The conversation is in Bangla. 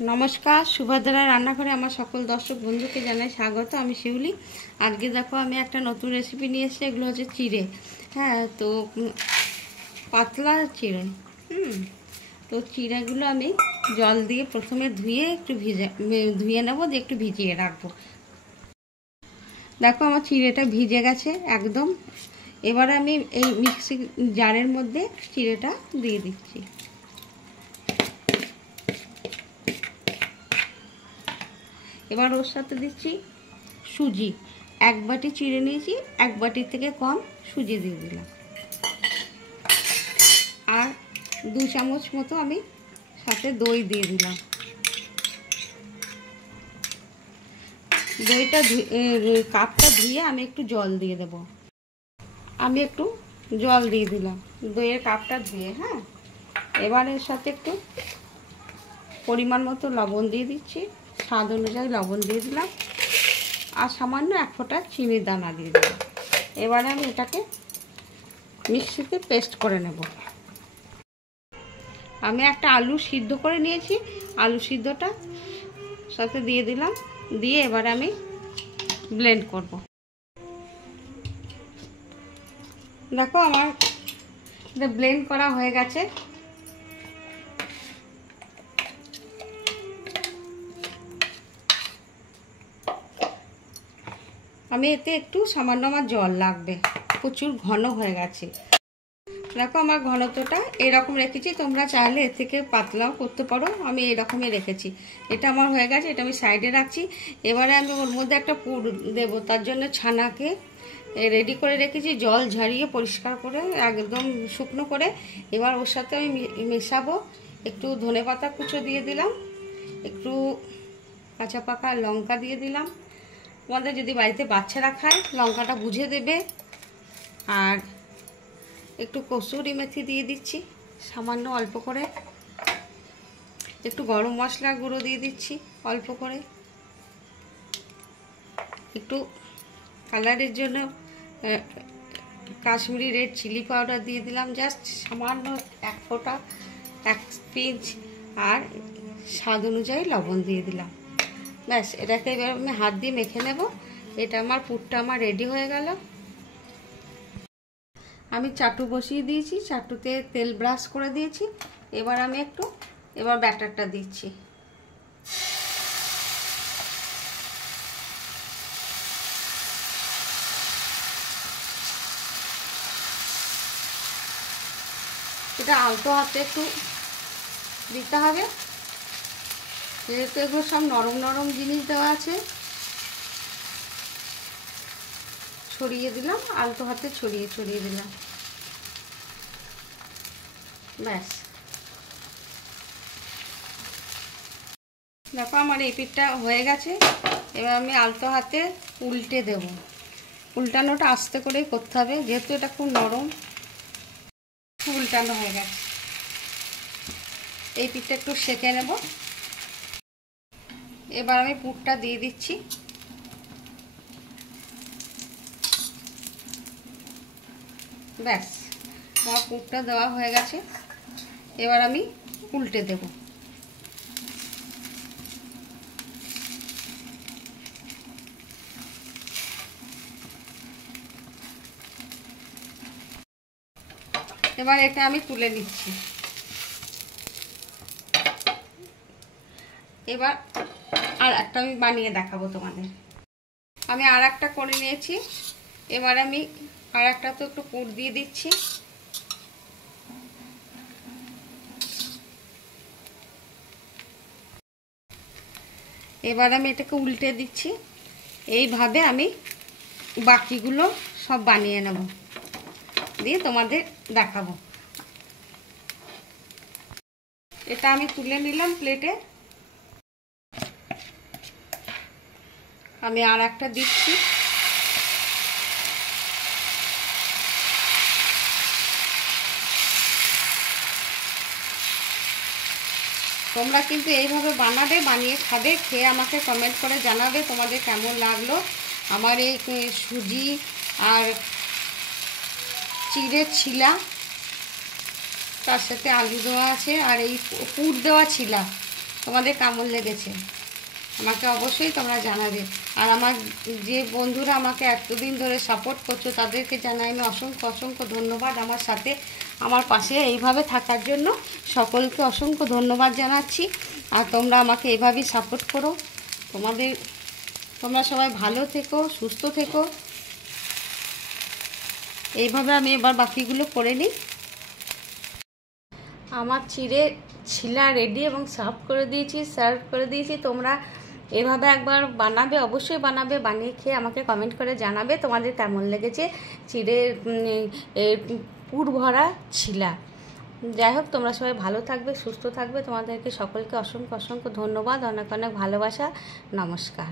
নমস্কার, সুভদ্রা রান্নাঘরে আমার সকল দর্শক বন্ধুকে জানাই স্বাগত। আমি শিউলি। আজকে দেখো আমি একটা নতুন রেসিপি নিয়ে এসেছি। এগুলো হচ্ছে চিড়ে। হ্যাঁ, তো পাতলা চিড়ে। তো চিড়েগুলো আমি জল দিয়ে প্রথমে ধুয়ে একটু ধুয়ে নেবো, দিয়ে একটু ভিজিয়ে রাখবো। দেখো আমার চিড়েটা ভিজে গেছে একদম। এবারে আমি এই মিক্সি জারের মধ্যে চিড়েটা দিয়ে দিচ্ছি। এবার ওর সাথে দিচ্ছি সুজি। এক বাটি চিড়ে নিয়েছি, এক বাটির থেকে কম সুজি দিয়ে দিলাম। আর 2 চামচ মতো আমি সাথে দই দিয়ে দিলাম। দইটা কাপটা ধুয়ে আমি একটু জল দিয়ে দেব। আমি একটু জল দিয়ে দিলাম দইয়ের কাপটা ধুয়ে। হ্যাঁ, এবার এর সাথে একটু পরিমাণ মতো লবণ দিয়ে দিচ্ছি। স্বাদ অনুযায়ী লবণ দিয়ে দিলাম। আর সামান্য 1 ফোঁটা চিনির দানা দিয়ে দিলাম। এবারে আমি এটাকে মিক্সিতে পেস্ট করে নেব। আমি একটা আলু সিদ্ধ করে নিয়েছি, আলু সিদ্ধটা সাথে দিয়ে দিলাম। দিয়ে এবারে আমি ব্লেন্ড করব। দেখো আমার এটা ব্লেন্ড করা হয়ে গেছে। আমি এতে একটু সামান্য আমার জল লাগবে, প্রচুর ঘন হয়ে গেছে। দেখো আমার ঘনত্বটা এরকম রেখেছি, তোমরা চাইলে এর থেকে পাতলাও করতে পারো। আমি এরকমই রেখেছি। এটা আমার হয়ে গেছে, এটা আমি সাইডে রাখছি। এবারে আমি ওর মধ্যে একটা পুর দেব। তার জন্য ছানাকে রেডি করে রেখেছি, জল ঝারিয়ে পরিষ্কার করে একদম শুকনো করে। এবার ওর সাথে আমি মেশাবো। একটু ধনেপাতা কুচো দিয়ে দিলাম, একটু কাঁচা পাকা লঙ্কা দিয়ে দিলাম। তোমাদের যদি বাড়িতে বাচ্চারা খায় লঙ্কাটা বুঝে দেবে। আর একটু কসুরি মেথি দিয়ে দিচ্ছি সামান্য অল্প করে। একটু গরম মশলা গুঁড়ো দিয়ে দিচ্ছি অল্প করে। একটু কালারের জন্য কাশ্মীরি রেড চিলি পাউডার দিয়ে দিলাম, জাস্ট সামান্য 1 ফোঁটা, 1 পিঞ্চ। আর স্বাদ অনুযায়ী লবণ দিয়ে দিলাম। ব্যাস, এটাকে এবার আমি হাত দিয়ে মেখে নেব। এটা আমার পুরটা আমার রেডি হয়ে গেল। আমি চাটু বসিয়ে দিয়েছি, চাটুতে তেল ব্রাশ করে দিয়েছি। এবার আমি এবার ব্যাটারটা দিচ্ছি। এটা আলতো হাতে একটু দিতে হবে, যেহেতু এগুলো সব নরম নরম জিনিস দেওয়া আছে। ছড়িয়ে দিলাম, আলতো হাতে ছড়িয়ে ছড়িয়ে দিলাম। ব্যাস, দেখো আমার এই পিঠটা হয়ে গেছে। এবার আমি আলতো হাতে উল্টে দেব। উল্টানোটা আস্তে করেই করতে হবে, যেহেতু এটা খুব নরম। উল্টানো হয়ে গেছে। এই পিঠটা একটু সেঁকে নেব। এবার আমি পুরটা দিয়ে দিচ্ছি। ব্যাস, আমার পুরটা দেওয়া হয়ে গেছে। এবার আমি উল্টে দেব। এবার এটা আমি তুলে নিচ্ছি। এবার আর একটা আমি বানিয়ে দেখাবো তোমাদের। আমি আর একটা করে নিয়েছি। এবার আমি আর একটা তো একটু পুর দিয়ে দিচ্ছি। এবার আমি এটাকে উল্টে দিচ্ছি। এইভাবে আমি বাকিগুলো সব বানিয়ে নেব, দিয়ে তোমাদের দেখাবো। এটা আমি তুলে নিলাম প্লেটে। আমি আর একটা দিচ্ছি। তোমরা কিন্তু এইভাবে বানাবে, বানিয়ে খাবে, খেয়ে আমাকে কমেন্ট করে জানাবে তোমাদের কেমন লাগলো। আমার এই সুজি আর চিড়ের ছিলা, তার সাথে আলু দেওয়া আছে, আর এই পুর দেওয়া ছিলা, তোমাদের কেমন লেগেছে আমাকে অবশ্যই তোমরা জানাবে। আর আমার যে বন্ধুরা আমাকে এতদিন ধরে সাপোর্ট করছো তাদেরকে জানাই আমি অসংখ্য অসংখ্য ধন্যবাদ। আমার সাথে আমার পাশে এইভাবে থাকার জন্য সকলকে অসংখ্য ধন্যবাদ জানাচ্ছি। আর তোমরা আমাকে এইভাবেই সাপোর্ট করো। তোমরা সবাই ভালো থেকো, সুস্থ থেকো। এইভাবে আমি এবার বাকিগুলো করে নিই। আমার ছিলা রেডি এবং সার্ভ করে দিয়েছি। তোমরা এভাবে একবার বানাবে, অবশ্যই বানাবে, বানিয়ে খেয়ে আমাকে কমেন্ট করে জানাবে তোমাদের কেমন লেগেছে চিড়ের পুর ভরা ছিলা। যাই হোক, তোমরা সবাই ভালো থাকবে, সুস্থ থাকবে। তোমাদেরকে সকলকে অসংখ্য অসংখ্য ধন্যবাদ, অনেক অনেক ভালোবাসা। নমস্কার।